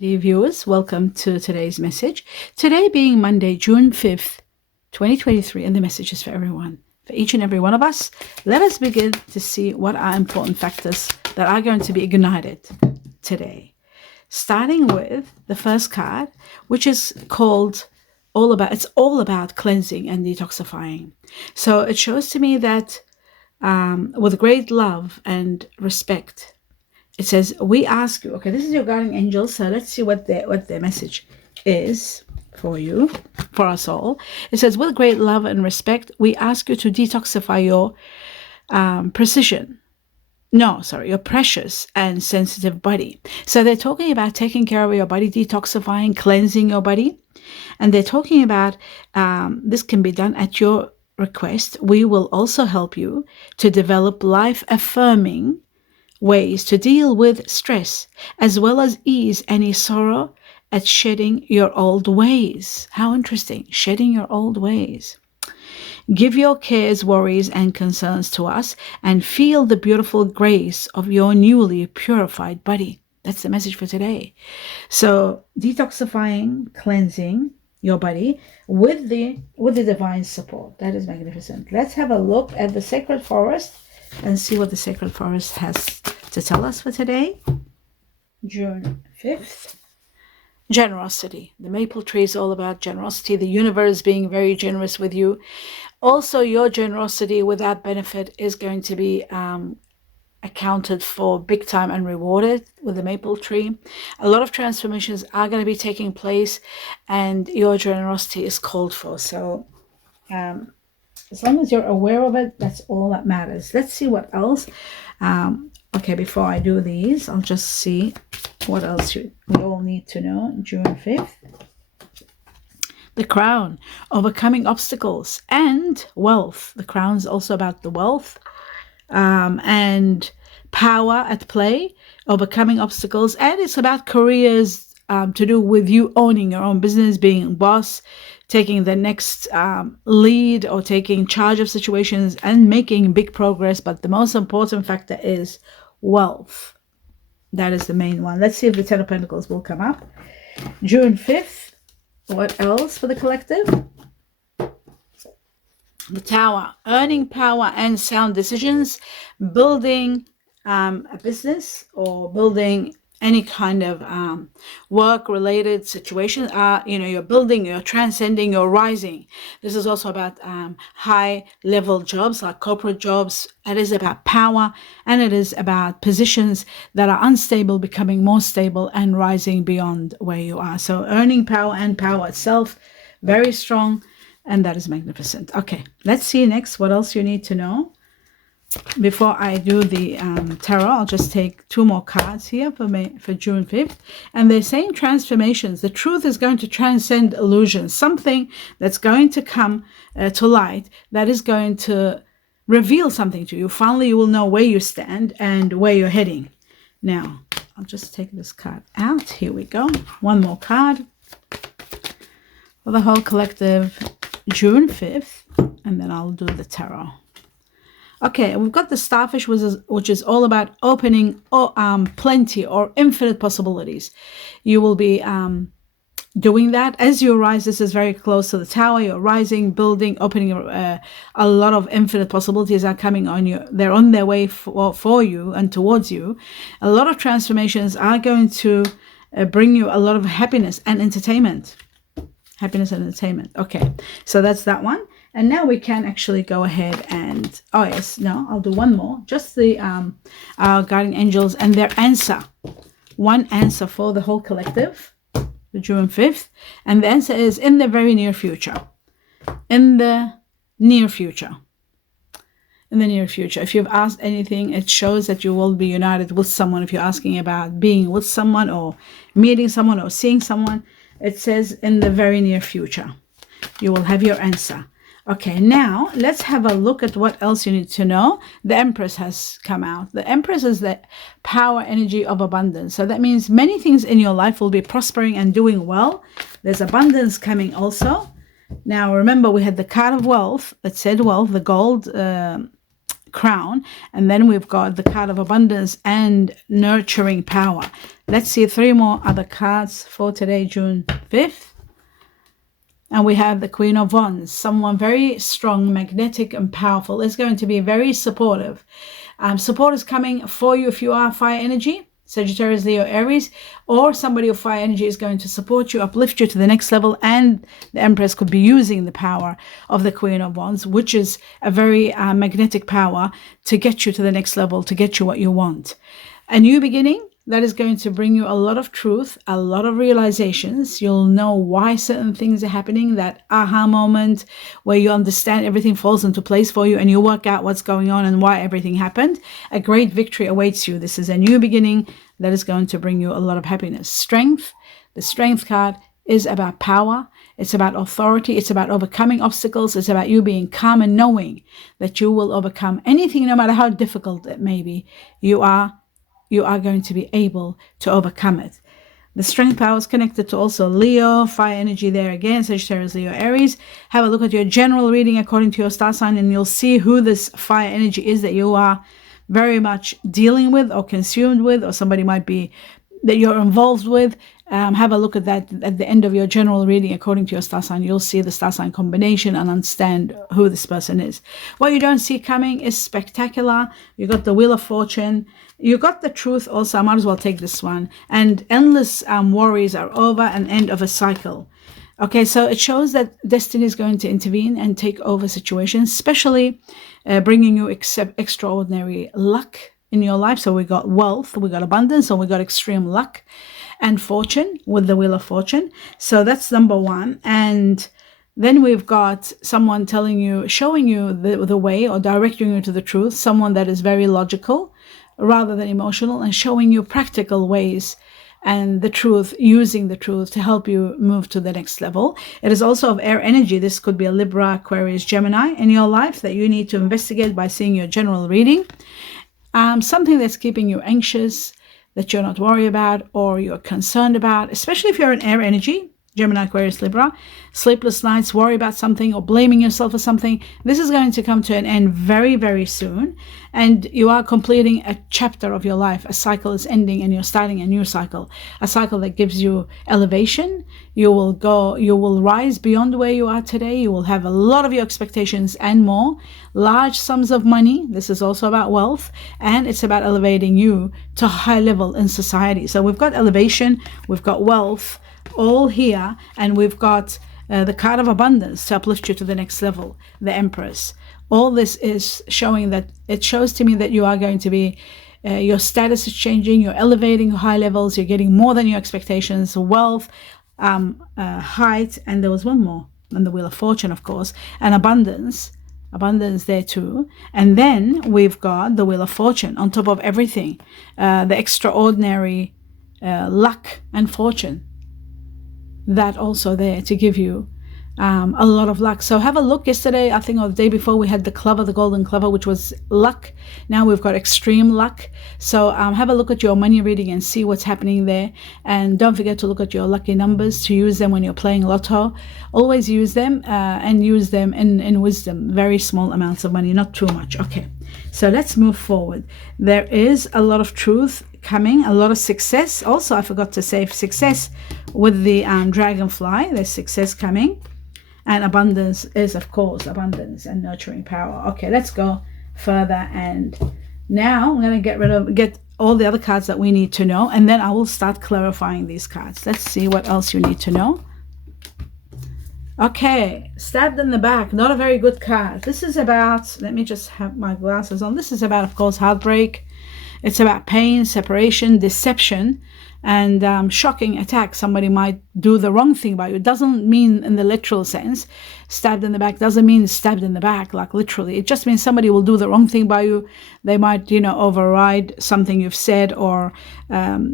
Dear viewers, welcome to today's message. Today being Monday, June 5th, 2023, and the message is for everyone, for each and every one of us. Let us begin to see what are important factors that are going to be ignited today. Starting with the first card, which is called it's all about cleansing and detoxifying. So it shows to me that with great love and respect, it says, we ask you, okay, this is your guardian angel, so let's see what their message is for you, for us all. It says, with great love and respect, we ask you to detoxify your your precious and sensitive body. So they're talking about taking care of your body, detoxifying, cleansing your body. And they're talking about this can be done at your request. We will also help you to develop life-affirming ways to deal with stress, as well as ease any sorrow at shedding your old ways. How interesting, shedding your old ways. Give your cares, worries, and concerns to us and feel the beautiful grace of your newly purified body. That's the message for today. So detoxifying, cleansing your body with the divine support. That is magnificent. Let's have a look at the sacred forest and see what the sacred forest has to tell us for today. June 5th. Generosity. The maple tree is all about generosity. The universe being very generous with you. Also, your generosity without benefit is going to be accounted for big time and rewarded with the maple tree. A lot of transformations are going to be taking place and your generosity is called for. So as long as you're aware of it, that's all that matters. Let's see what else. Okay, before I do these, I'll just see what else we all need to know. June 5th. The crown, overcoming obstacles and wealth. The crown is also about the wealth and power at play, overcoming obstacles. And it's about careers to do with you owning your own business, being boss, taking the next lead or taking charge of situations and making big progress. But the most important factor is wealth. That is the main one. Let's see if the 10 of Pentacles will come up. June 5th. What else for the collective? The Tower. Earning power and sound decisions. Building a business or building any kind of work-related situation. You're building, you're transcending, you're rising. This is also about high-level jobs like corporate jobs. It is about power, and it is about positions that are unstable becoming more stable and rising beyond where you are. So earning power and power itself, very strong, and that is magnificent. Okay, let's see next what else you need to know. Before I do the tarot, I'll just take two more cards here for June 5th. And they're saying transformations. The truth is going to transcend illusions. Something that's going to come to light that is going to reveal something to you. Finally, you will know where you stand and where you're heading. Now, I'll just take this card out. Here we go. One more card for the whole collective, June 5th. And then I'll do the tarot. Okay, we've got the starfish, which is all about opening plenty or infinite possibilities. You will be doing that as you rise. This is very close to the tower. You're rising, building, opening. A lot of infinite possibilities are coming on you. They're on their way for you and towards you. A lot of transformations are going to bring you a lot of happiness and entertainment. Happiness and entertainment. Okay, so that's that one. And now we can actually go ahead and, I'll do one more. Just the our guardian angels and their answer. One answer for the whole collective, the June 5th. And the answer is in the very near future. In the near future. In the near future. If you've asked anything, it shows that you will be united with someone. If you're asking about being with someone or meeting someone or seeing someone, it says in the very near future. You will have your answer. Okay, now let's have a look at what else you need to know. The Empress has come out. The Empress is the power energy of abundance. So that means many things in your life will be prospering and doing well. There's abundance coming also. Now remember, we had the card of wealth that said wealth, the gold crown. And then we've got the card of abundance and nurturing power. Let's see 3 more other cards for today, June 5th. And we have the Queen of Wands, someone very strong, magnetic, and powerful. Is going to be very supportive. Support is coming for you if you are fire energy, Sagittarius, Leo, Aries, or somebody of fire energy is going to support you, uplift you to the next level. And the Empress could be using the power of the Queen of Wands, which is a very magnetic power to get you to the next level, to get you what you want. A new beginning. That is going to bring you a lot of truth, a lot of realizations. You'll know why certain things are happening, that aha moment where you understand everything falls into place for you and you work out what's going on and why everything happened. A great victory awaits you. This is a new beginning that is going to bring you a lot of happiness. Strength. The Strength card is about power. It's about authority. It's about overcoming obstacles. It's about you being calm and knowing that you will overcome anything, no matter how difficult it may be. You are going to be able to overcome it. The Strength power is connected to also Leo, fire energy there again, Sagittarius, Leo, Aries. Have a look at your general reading according to your star sign, and you'll see who this fire energy is that you are very much dealing with or consumed with, or somebody might be that you're involved with. Have a look at that at the end of your general reading according to your star sign. You'll see the star sign combination and understand who this person is. What you don't see coming is spectacular. You got the Wheel of Fortune. You got the Truth also. I might as well take this one. And endless worries are over, an end of a cycle. Okay, so it shows that destiny is going to intervene and take over situations, especially bringing you extraordinary luck in your life. So we got wealth, we got abundance, and we got extreme luck and fortune with the Wheel of Fortune. So that's number one. And then we've got someone telling you, showing you the way, or directing you to the truth, someone that is very logical rather than emotional, and showing you practical ways and the truth, using the truth to help you move to the next level. It is also of air energy. This could be a Libra, Aquarius, Gemini in your life that you need to investigate by seeing your general reading. Something that's keeping you anxious, that you're not worried about or you're concerned about, especially if you're an air energy, Gemini, Aquarius, Libra. Sleepless nights, worry about something or blaming yourself for something. This is going to come to an end very, very soon. And you are completing a chapter of your life. A cycle is ending and you're starting a new cycle. A cycle that gives you elevation. You will rise beyond where you are today. You will have a lot of your expectations and more. Large sums of money. This is also about wealth. And it's about elevating you to a high level in society. So we've got elevation, we've got wealth, all here, and we've got the card of abundance to uplift you to the next level, the Empress. All this is showing that, it shows to me that you are going to be, your status is changing, you're elevating high levels, you're getting more than your expectations, wealth, height, and there was one more, and the Wheel of Fortune, of course, and abundance there too. And then we've got the Wheel of Fortune on top of everything, the extraordinary luck and fortune. That also there to give you a lot of luck. So have a look. Yesterday, I think, or the day before, we had the clover, the golden clover, which was luck. Now we've got extreme luck. So have a look at your money reading and see what's happening there. And don't forget to look at your lucky numbers, to use them when you're playing lotto. Always use them and use them in wisdom. Very small amounts of money, not too much. Okay, so let's move forward. There is a lot of truth coming, a lot of success. Also, I forgot to say success with the dragonfly. There's success coming. And abundance is, of course, abundance and nurturing power. Okay, let's go further. And now I'm going to get all the other cards that we need to know. And then I will start clarifying these cards. Let's see what else you need to know. Okay, stabbed in the back. Not a very good card. This is about, let me just have my glasses on. This is about, of course, heartbreak. It's about pain, separation, deception, and shocking attack. Somebody might do the wrong thing by you. It doesn't mean in the literal sense. Stabbed in the back doesn't mean stabbed in the back, like literally. It just means somebody will do the wrong thing by you. They might, override something you've said, or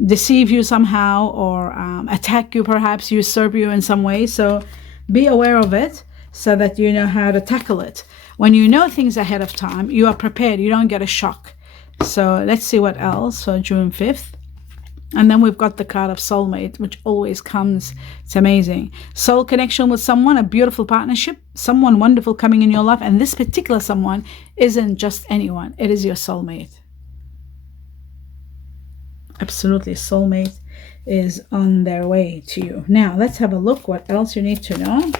deceive you somehow, or attack you, perhaps usurp you in some way. So be aware of it so that you know how to tackle it. When you know things ahead of time, you are prepared. You don't get a shock. So let's see what else for June 5th. And then we've got the card of soulmate, which always comes. It's amazing. Soul connection with someone, a beautiful partnership, someone wonderful coming in your life. And this particular someone isn't just anyone. It is your soulmate. Absolutely, soulmate is on their way to you. Now, let's have a look what else you need to know.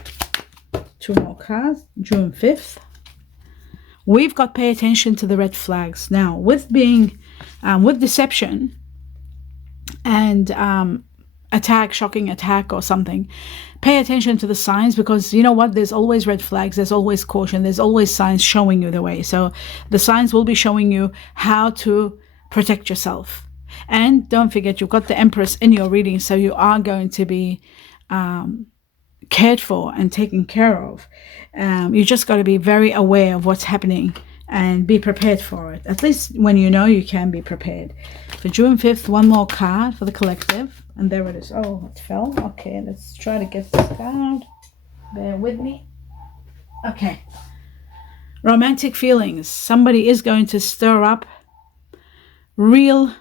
2 more cards. June 5th. We've got pay attention to the red flags. Now, with being, with deception and attack, shocking attack or something, pay attention to the signs, because you know what? There's always red flags. There's always caution. There's always signs showing you the way. So the signs will be showing you how to protect yourself. And don't forget, you've got the Empress in your reading, so you are going to be cared for and taken care of. You just got to be very aware of what's happening and be prepared for it. At least when you know, you can be prepared. For June 5th, one more card for the collective. And there it is. Oh, it fell. Okay, let's try to get this card. Bear with me. Okay. Romantic feelings. Somebody is going to stir up real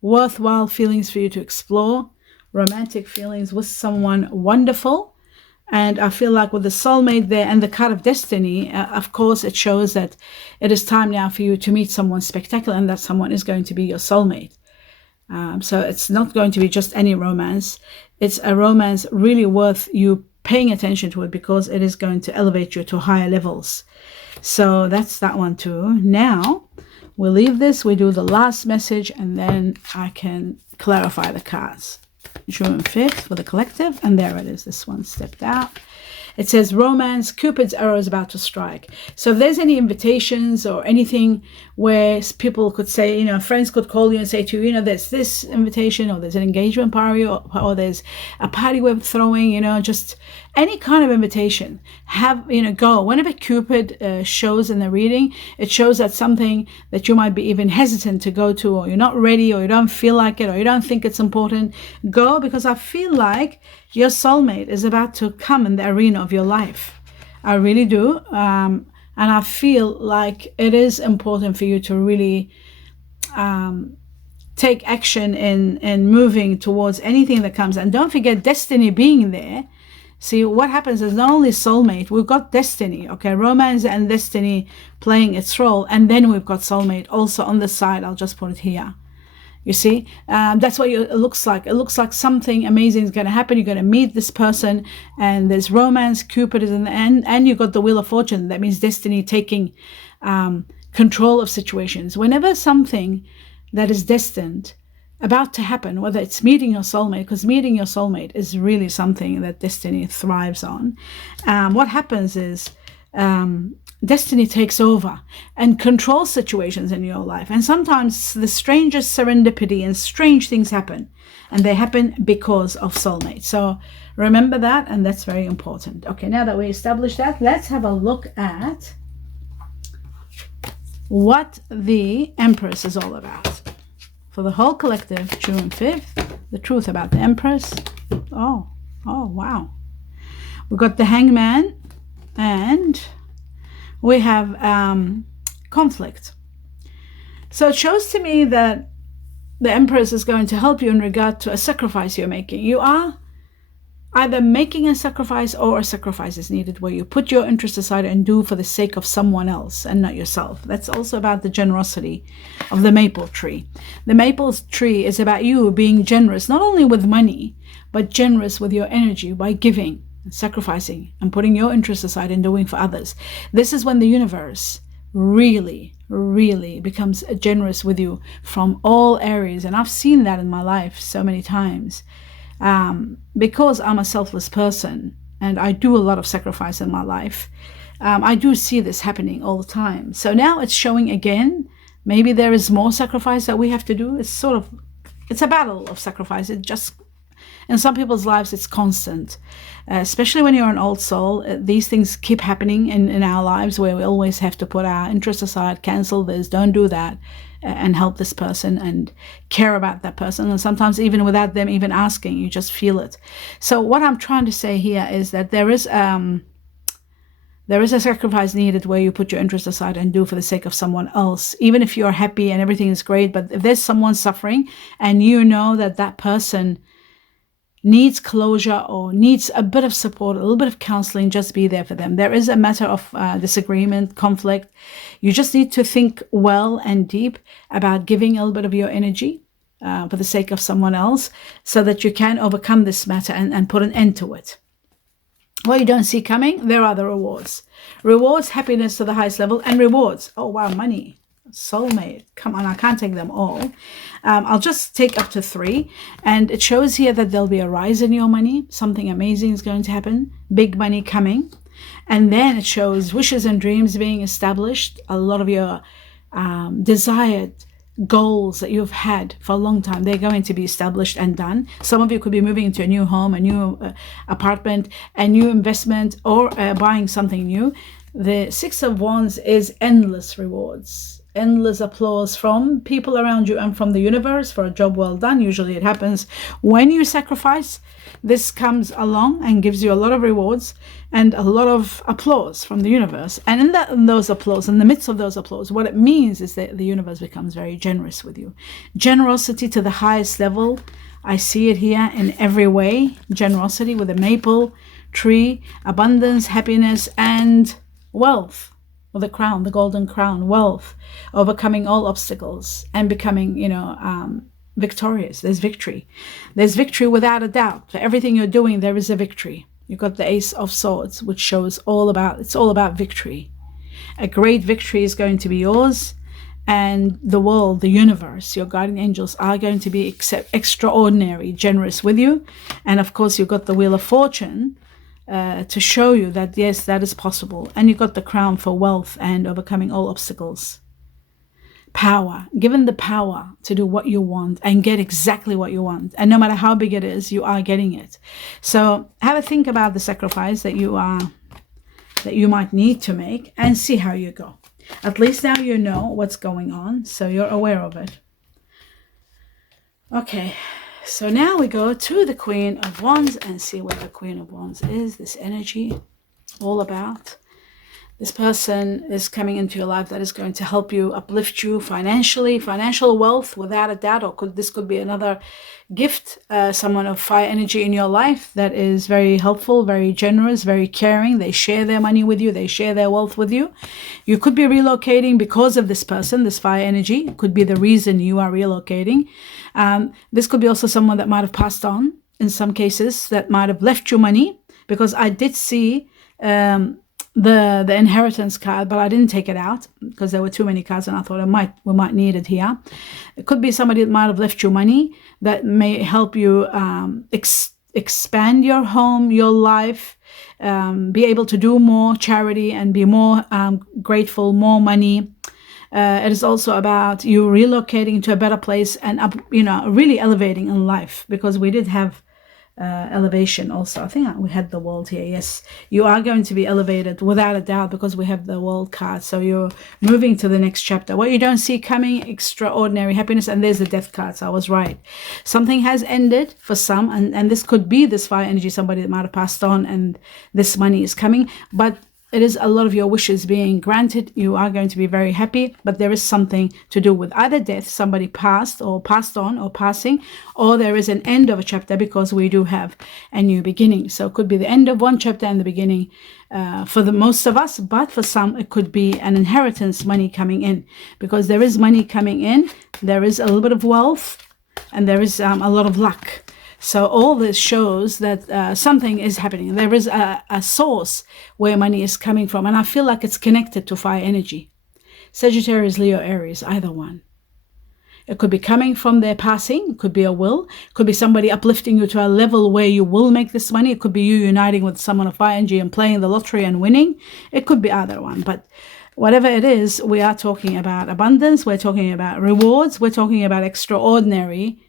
worthwhile feelings for you to explore. Romantic feelings with someone wonderful. And I feel like with the soulmate there and the card of destiny, of course, it shows that it is time now for you to meet someone spectacular, and that someone is going to be your soulmate. So it's not going to be just any romance. It's a romance really worth you paying attention to it, because it is going to elevate you to higher levels. So that's that one too. Now, we'll leave this, we do the last message, and then I can clarify the cards. June 5th for the collective, and there it is. This one stepped out. It says romance, Cupid's arrow is about to strike. So if there's any invitations or anything where people could say, you know, friends could call you and say to you, you know, there's this invitation, or there's an engagement party, or there's a party we're throwing, you know, just any kind of invitation, have, you know, go. Whenever Cupid shows in the reading, it shows that something that you might be even hesitant to go to, or you're not ready, or you don't feel like it, or you don't think it's important. Go, because I feel like your soulmate is about to come in the arena of your life. I really do. And I feel like it is important for you to really take action in moving towards anything that comes. And don't forget destiny being there. See, what happens is not only soulmate, we've got destiny, okay? Romance and destiny playing its role. And then we've got soulmate also on the side. I'll just put it here. You see, that's what it looks like. It looks like something amazing is going to happen. You're going to meet this person, and there's romance. Cupid is in the end, and you got the Wheel of Fortune. That means destiny taking control of situations. Whenever something that is destined about to happen, whether it's meeting your soulmate, because meeting your soulmate is really something that destiny thrives on. What happens is destiny takes over and controls situations in your life. And sometimes the strangest serendipity and strange things happen, and they happen because of soulmate. So remember that, and that's very important. Okay, now that we established that, let's have a look at what the Empress is all about. For the whole collective, June 5th, the truth about the Empress. Oh, wow. We've got the Hangman, and we have conflict. So it shows to me that the Empress is going to help you in regard to a sacrifice you're making. You are either making a sacrifice, or a sacrifice is needed where you put your interest aside and do for the sake of someone else and not yourself. That's also about the generosity of the maple tree. The maple tree is about you being generous, not only with money, but generous with your energy by giving, sacrificing, and putting your interest aside and doing for others. This is when the universe really becomes generous with you from all areas. And I've seen that in my life so many times. Because I'm a selfless person and I do a lot of sacrifice in my life, I do see this happening all the time. So now it's showing again. Maybe there is more sacrifice that we have to do. It's a battle of sacrifice. It just, in some people's lives, it's constant. Especially when you're an old soul, these things keep happening in our lives, where we always have to put our interest aside, cancel this, don't do that, and help this person and care about that person. And sometimes even without them even asking, you just feel it. So what I'm trying to say here is that there is There is a sacrifice needed where you put your interest aside and do for the sake of someone else. Even if you're happy and everything is great, but if there's someone suffering and you know that that person needs closure or needs a bit of support, a little bit of counseling, just be there for them. There is a matter of disagreement, conflict. You just need to think well and deep about giving a little bit of your energy for the sake of someone else so that you can overcome this matter and put an end to it. What you don't see coming, there are the rewards. Rewards, happiness to the highest level, and rewards. Oh, wow, money. Soulmate. Come on, I can't take them all. I'll just take up to 3. And it shows here that there'll be a rise in your money. Something amazing is going to happen. Big money coming. And then it shows wishes and dreams being established. A lot of your desired goals that you've had for a long time, they're going to be established and done. Some of you could be moving into a new home, a new apartment, a new investment, or buying something new. The 6 of Wands is endless rewards, endless applause from people around you and from the universe for a job well done. Usually it happens when you sacrifice. This comes along and gives you a lot of rewards and a lot of applause from the universe. And in those applause, in the midst of those applause, what it means is that the universe becomes very generous with you. Generosity to the highest level. I see it here in every way. Generosity with a maple tree, abundance, happiness, and wealth. With a crown, the golden crown, wealth, overcoming all obstacles and becoming, victorious. There's victory. There's victory without a doubt. For everything you're doing, there is a victory. You've got the Ace of Swords, which shows it's all about victory. A great victory is going to be yours, and the world, the universe, your guardian angels are going to be extraordinary, generous with you. And of course, you've got the Wheel of Fortune to show you that, yes, that is possible. And you've got the crown for wealth and overcoming all obstacles. Power, given the power to do what you want and get exactly what you want. And no matter how big it is, you are getting it. So have a think about the sacrifice that you might need to make and see how you go. At least now you know what's going on, so you're aware of it. Okay, so now we go to the Queen of Wands and see what the Queen of Wands is, this energy all about. This person is coming into your life that is going to help you, uplift you financially, financial wealth without a doubt, or this could be another gift, someone of fire energy in your life that is very helpful, very generous, very caring. They share their money with you, they share their wealth with you. You could be relocating because of this person, this fire energy. It could be the reason you are relocating. This could be also someone that might have passed on in some cases, that might have left you money, because I did see the inheritance card, but I didn't take it out because there were too many cards and I thought we might need it here. It could be somebody that might have left you money that may help you expand your home, your life, be able to do more charity and be more grateful, more money. It is also about you relocating to a better place and really elevating in life, because we did have elevation also. I think we had the world here. Yes, you are going to be elevated without a doubt because we have the world card. So you're moving to the next chapter. What you don't see coming, extraordinary happiness. And there's the death card. So I was right. Something has ended for some, and this could be this fire energy, somebody that might have passed on, and this money is coming. But it is a lot of your wishes being granted. You are going to be very happy, but there is something to do with either death, somebody passed on or passing, or there is an end of a chapter, because we do have a new beginning. So it could be the end of one chapter and the beginning for the most of us, but for some it could be an inheritance, money coming in, because there is money coming in, there is a little bit of wealth, and there is a lot of luck. So all this shows that something is happening. There is a source where money is coming from. And I feel like it's connected to fire energy. Sagittarius, Leo, Aries, either one. It could be coming from their passing. It could be a will. It could be somebody uplifting you to a level where you will make this money. It could be you uniting with someone of fire energy and playing the lottery and winning. It could be either one. But whatever it is, we are talking about abundance. We're talking about rewards. We're talking about extraordinary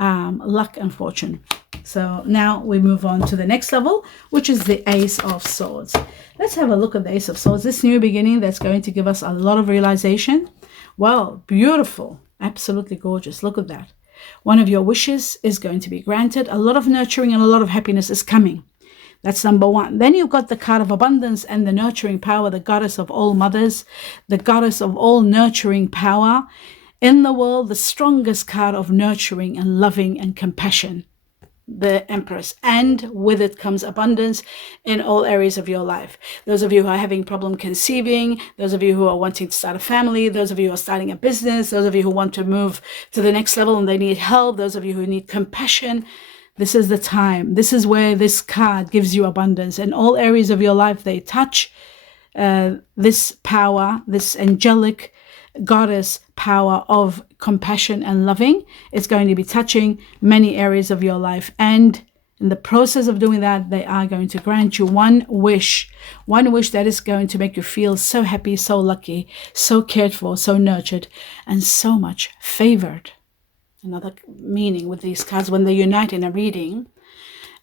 luck and fortune. So now we move on to the next level, which is the Ace of Swords. Let's have a look at the Ace of Swords, this new beginning that's going to give us a lot of realization. Well, beautiful, absolutely gorgeous. Look at that. One of your wishes is going to be granted. A lot of nurturing and a lot of happiness is coming. That's number one. Then you've got the card of abundance and the nurturing power, the goddess of all mothers, the goddess of all nurturing power in the world, the strongest card of nurturing and loving and compassion, the Empress. And with it comes abundance in all areas of your life. Those of you who are having problem conceiving, those of you who are wanting to start a family, those of you who are starting a business, those of you who want to move to the next level and they need help, those of you who need compassion, this is the time. This is where this card gives you abundance. In all areas of your life, they touch this power, this angelic goddess power of compassion and loving. It's going to be touching many areas of your life. And in the process of doing that, they are going to grant you one wish that is going to make you feel so happy, so lucky, so cared for, so nurtured, and so much favored. Another meaning with these cards, when they unite in a reading,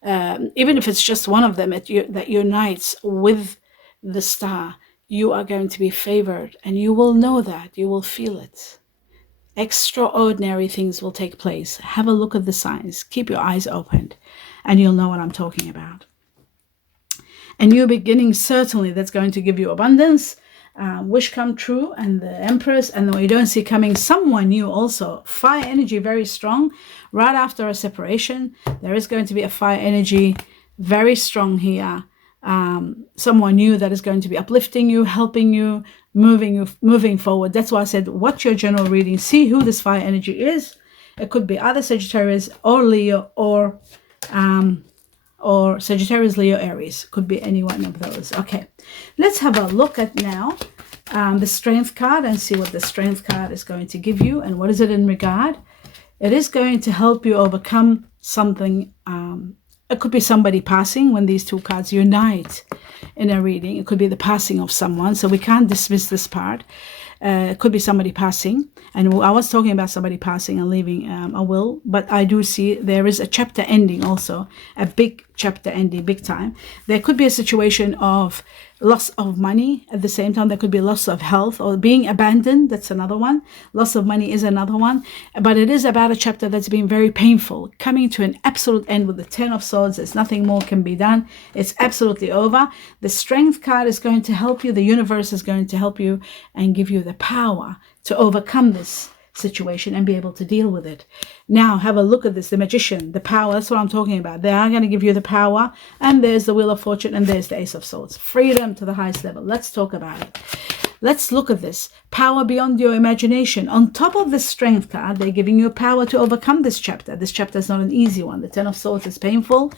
even if it's just one of them that unites with the star, you are going to be favored, and you will know that, you will feel it. Extraordinary things will take place. Have a look at the signs. Keep your eyes open, and you'll know what I'm talking about. A new beginning, certainly, that's going to give you abundance. Wish come true, and the Empress, and we don't see coming someone new also. Fire energy very strong. Right after a separation, there is going to be a fire energy very strong here. Someone new that is going to be uplifting you, helping you, moving forward. That's why I said, watch your general reading. See who this fire energy is. It could be either Sagittarius or Leo or Sagittarius, Leo, Aries. Could be any one of those. Okay, let's have a look at now the Strength card and see what the Strength card is going to give you and what is it in regard. It is going to help you overcome something. It could be somebody passing when these two cards unite in a reading. It could be the passing of someone, so we can't dismiss this part. It could be somebody passing, and I was talking about somebody passing and leaving a will, but I do see there is a chapter ending also, a big chapter ending, big time. There could be a situation of loss of money. At the same time, there could be loss of health or being abandoned. That's another one. Loss of money is another one. But it is about a chapter that's been very painful, coming to an absolute end with the Ten of Swords. There's nothing more can be done. It's absolutely over. The Strength card is going to help you. The universe is going to help you and give you the power to overcome this situation and be able to deal with it. Now have a look at this, the Magician, the power. That's what I'm talking about. They are going to give you the power, and there's the Wheel of Fortune, and there's the Ace of Swords. Freedom to the highest level. Let's talk about it. Let's look at this. Power beyond your imagination. On top of the Strength card, they're giving you power to overcome this chapter. This chapter is not an easy one. The Ten of Swords is painful.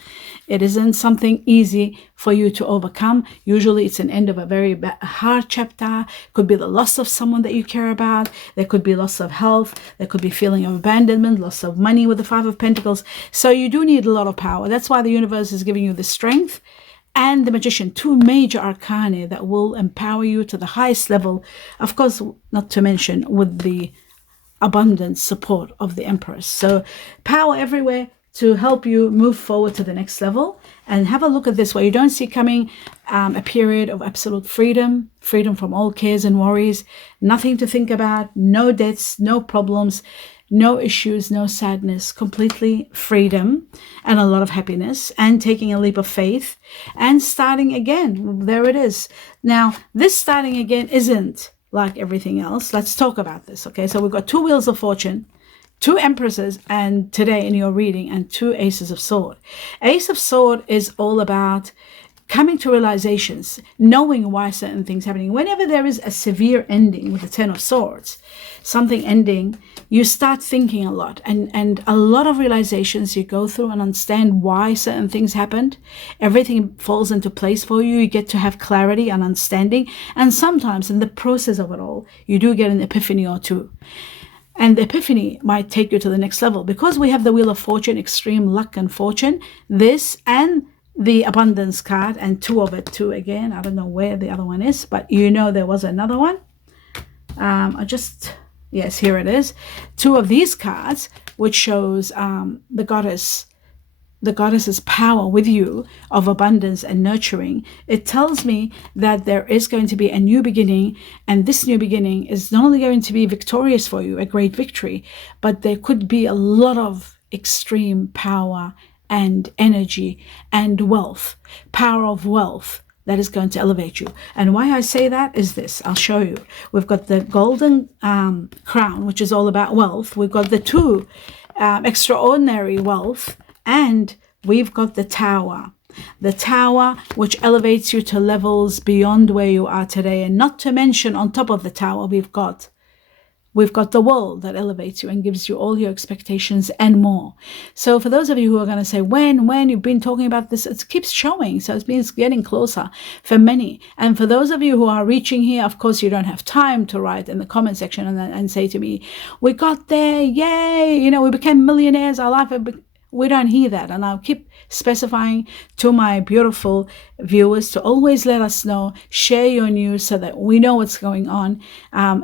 It isn't something easy for you to overcome. Usually it's an end of a very hard chapter. Could be the loss of someone that you care about. There could be loss of health. There could be feeling of abandonment, loss of money with the Five of Pentacles. So you do need a lot of power. That's why the universe is giving you the Strength and the Magician, two major arcana that will empower you to the highest level. Of course, not to mention with the abundant support of the Empress. So power everywhere to help you move forward to the next level. And have a look at this, where you don't see coming a period of absolute freedom, freedom from all cares and worries, nothing to think about, no debts, no problems, no issues, no sadness, completely freedom and a lot of happiness, and taking a leap of faith and starting again. There it is. Now, this starting again isn't like everything else. Let's talk about this. Okay, so we've got two Wheels of Fortune, two Empresses, and today in your reading, and two Aces of Sword. Ace of Sword is all about coming to realizations, knowing why certain things happening. Whenever there is a severe ending with the Ten of Swords, something ending, you start thinking a lot, and a lot of realizations you go through and understand why certain things happened. Everything falls into place for you. You get to have clarity and understanding, and sometimes in the process of it all, you do get an epiphany or two. And the epiphany might take you to the next level, because we have the Wheel of Fortune, extreme luck and fortune, this and the Abundance card, and two of it too again. I don't know where the other one is, but you know there was another one. Yes, here it is. Two of these cards, which shows the goddess's power with you of abundance and nurturing. It tells me that there is going to be a new beginning, and this new beginning is not only going to be victorious for you, a great victory, but there could be a lot of extreme power and energy and wealth, power of wealth that is going to elevate you. And why I say that is this. I'll show you. We've got the golden crown, which is all about wealth. We've got the two extraordinary wealth, and we've got the tower. The tower, which elevates you to levels beyond where you are today. And not to mention, on top of the tower, we've got the world that elevates you and gives you all your expectations and more. So for those of you who are going to say, when you've been talking about this, it keeps showing. So it's getting closer for many. And for those of you who are reaching here, of course, you don't have time to write in the comment section and say to me, we got there, yay, we became millionaires, our life. We don't hear that. And I'll keep specifying to my beautiful viewers to always let us know, share your news so that we know what's going on.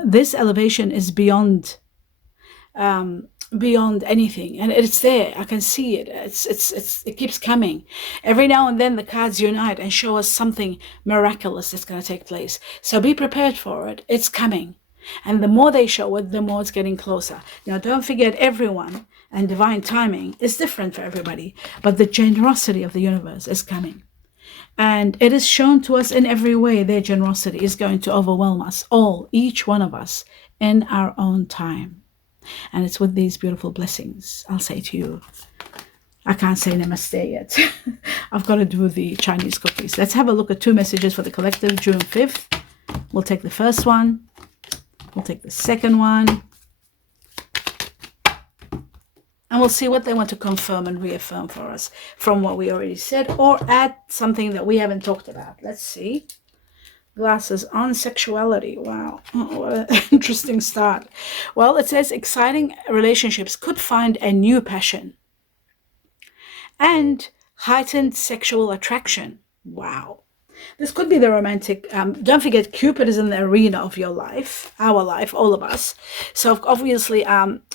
This elevation is beyond anything, and it's there. I can see it. It keeps coming. Every now and then the cards unite and show us something miraculous that's going to take place. So be prepared for it. It's coming. And the more they show it, the more it's getting closer. Now, don't forget, everyone and divine timing is different for everybody, but the generosity of the universe is coming. And it is shown to us in every way. Their generosity is going to overwhelm us all, each one of us, in our own time. And it's with these beautiful blessings, I'll say to you, I can't say namaste yet. I've got to do the Chinese cookies. Let's have a look at 2 messages for the collective, June 5th. We'll take the first one. We'll take the second one. And we'll see what they want to confirm and reaffirm for us from what we already said, or add something that we haven't talked about. Let's see. Glasses on sexuality. Wow. Oh, what an interesting start. Well, it says exciting relationships could find a new passion and heightened sexual attraction. Wow. This could be the romantic. Don't forget, Cupid is in the arena of your life, our life, all of us. So obviously,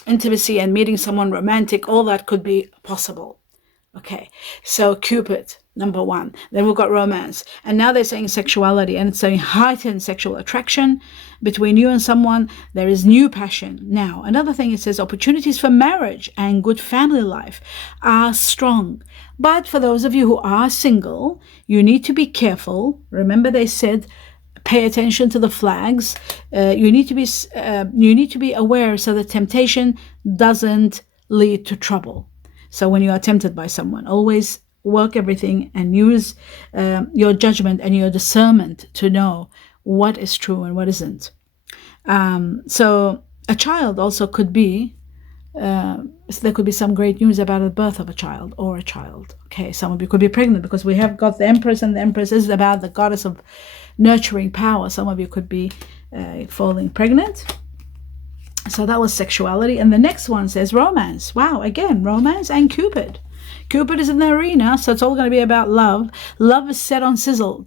intimacy and meeting someone romantic, all that could be possible. Okay, so Cupid, number 1. Then we've got romance. And now they're saying sexuality, and it's saying heightened sexual attraction between you and someone. There is new passion. Now, another thing, it says opportunities for marriage and good family life are strong. But for those of you who are single, you need to be careful. Remember, they said, pay attention to the flags. You need to be aware so that temptation doesn't lead to trouble. So when you are tempted by someone, always work everything and use your judgment and your discernment to know what is true and what isn't. So a child also could be, there could be some great news about the birth of a child or a child. Okay, some of you could be pregnant because we have got the Empress, and the Empress is about the goddess of nurturing power. Some of you could be falling pregnant. So that was sexuality. And the next one says romance. Wow, again, romance and Cupid. Cupid is in the arena, so it's all going to be about love. Love is set on sizzle.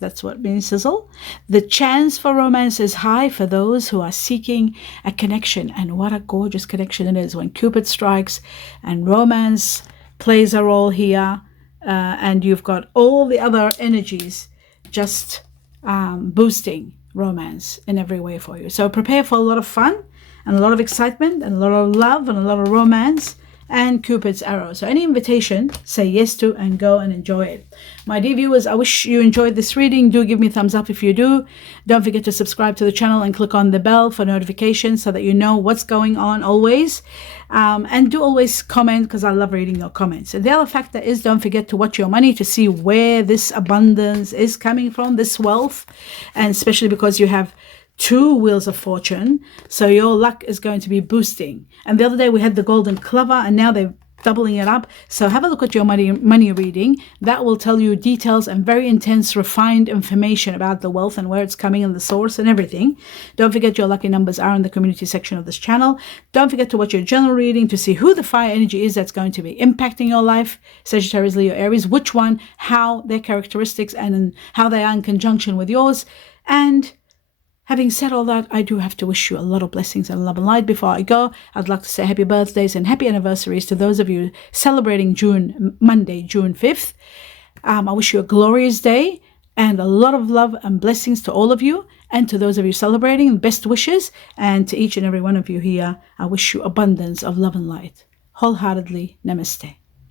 That's what means sizzle. The chance for romance is high for those who are seeking a connection. And what a gorgeous connection it is when Cupid strikes and romance plays a role here. And you've got all the other energies just boosting romance in every way for you. So prepare for a lot of fun and a lot of excitement and a lot of love and a lot of romance and Cupid's arrow. So any invitation, say yes to and go and enjoy it. My dear viewers, I wish you enjoyed this reading. Do give me a thumbs up if you do. Don't forget to subscribe to the channel and click on the bell for notifications so that you know what's going on always. And do always comment, because I love reading your comments. And the other factor is, don't forget to watch your money to see where this abundance is coming from, this wealth, and especially because you have 2 wheels of fortune, so your luck is going to be boosting. And the other day we had the golden clover, and now they're doubling it up. So have a look at your money reading. That will tell you details and very intense, refined information about the wealth and where it's coming and the source and everything. Don't forget your lucky numbers are in the community section of this channel. Don't forget to watch your general reading to see who the fire energy is that's going to be impacting your life. Sagittarius, Leo, Aries, which one, how their characteristics and how they are in conjunction with yours. And having said all that, I do have to wish you a lot of blessings and love and light. Before I go, I'd like to say happy birthdays and happy anniversaries to those of you celebrating Monday, June 5th. I wish you a glorious day and a lot of love and blessings to all of you. And to those of you celebrating, best wishes. And to each and every one of you here, I wish you abundance of love and light. Wholeheartedly, namaste.